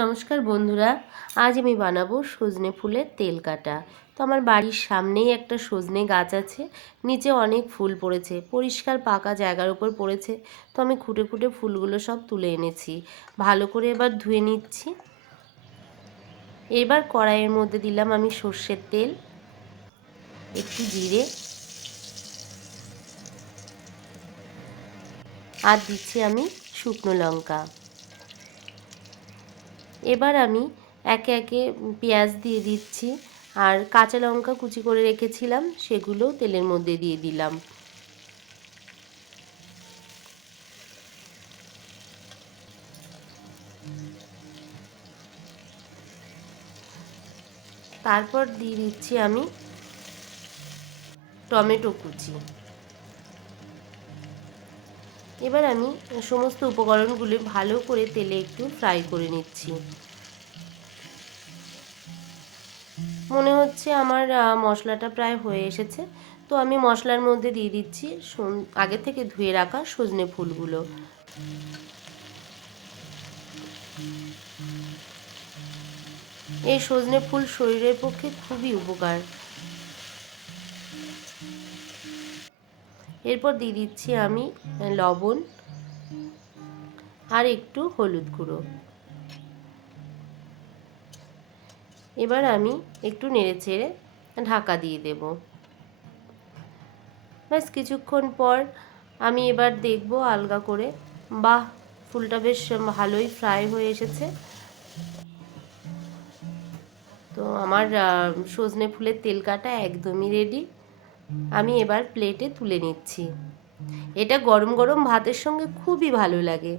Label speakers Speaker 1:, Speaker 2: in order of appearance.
Speaker 1: নমস্কার বন্ধুরা, আজ আমি বানাবো সজনে ফুলের তেল কাটা। তো আমার বাড়ির সামনেই একটা সজনে গাছ আছে, নিচে অনেক ফুল পড়েছে, পরিষ্কার পাকা জায়গার উপর পড়েছে। তো আমি খুঁটে খুঁটে ফুলগুলো সব তুলে এনেছি। ভালো করে এবার ধুয়ে নিচ্ছি। এবার কড়াইয়ের মধ্যে দিলাম আমি সর্ষের তেল, একটু জিরে। আর দিচ্ছি আমি শুকনো লঙ্কা। এবার আমি একে একে পেঁয়াজ দিয়ে দিচ্ছি আর কাঁচা লঙ্কা কুচি করে রেখেছিলাম, সেগুলো তেলের মধ্যে দিয়ে দিলাম। তারপর দিয়ে দিচ্ছি আমি টমেটো কুচি। এবার আমি সমস্ত উপকরণগুলি ভালো করে তেলে একটু ফ্রাই করে নিচ্ছি। মনে হচ্ছে আমার মশলাটা প্রায় হয়ে এসেছে। তো আমি মশলার মধ্যে দিয়ে দিচ্ছি আগে থেকে ধুয়ে রাখা সজনে ফুলগুলো। এই সজনে ফুল শরীরের পক্ষে খুবই উপকার। এরপর দিয়ে দিচ্ছি আমি লবণ আর একটু হলুদ গুঁড়ো। এবার আমি একটু নেড়ে চেড়ে ঢাকা দিয়ে দেব। ব্যাস, কিছুক্ষণ পর আমি এবার দেখব আলগা করে, বাহ, ফুলটা বেশ ভালোই ফ্রাই হয়ে এসেছে। তো আমার সজনে ফুলের তেল কাটা একদমই রেডি আমি এবার প্লেটে তুলে নিচ্ছি। এটা গরম গরম ভাতের সঙ্গে খুবই ভালো লাগে।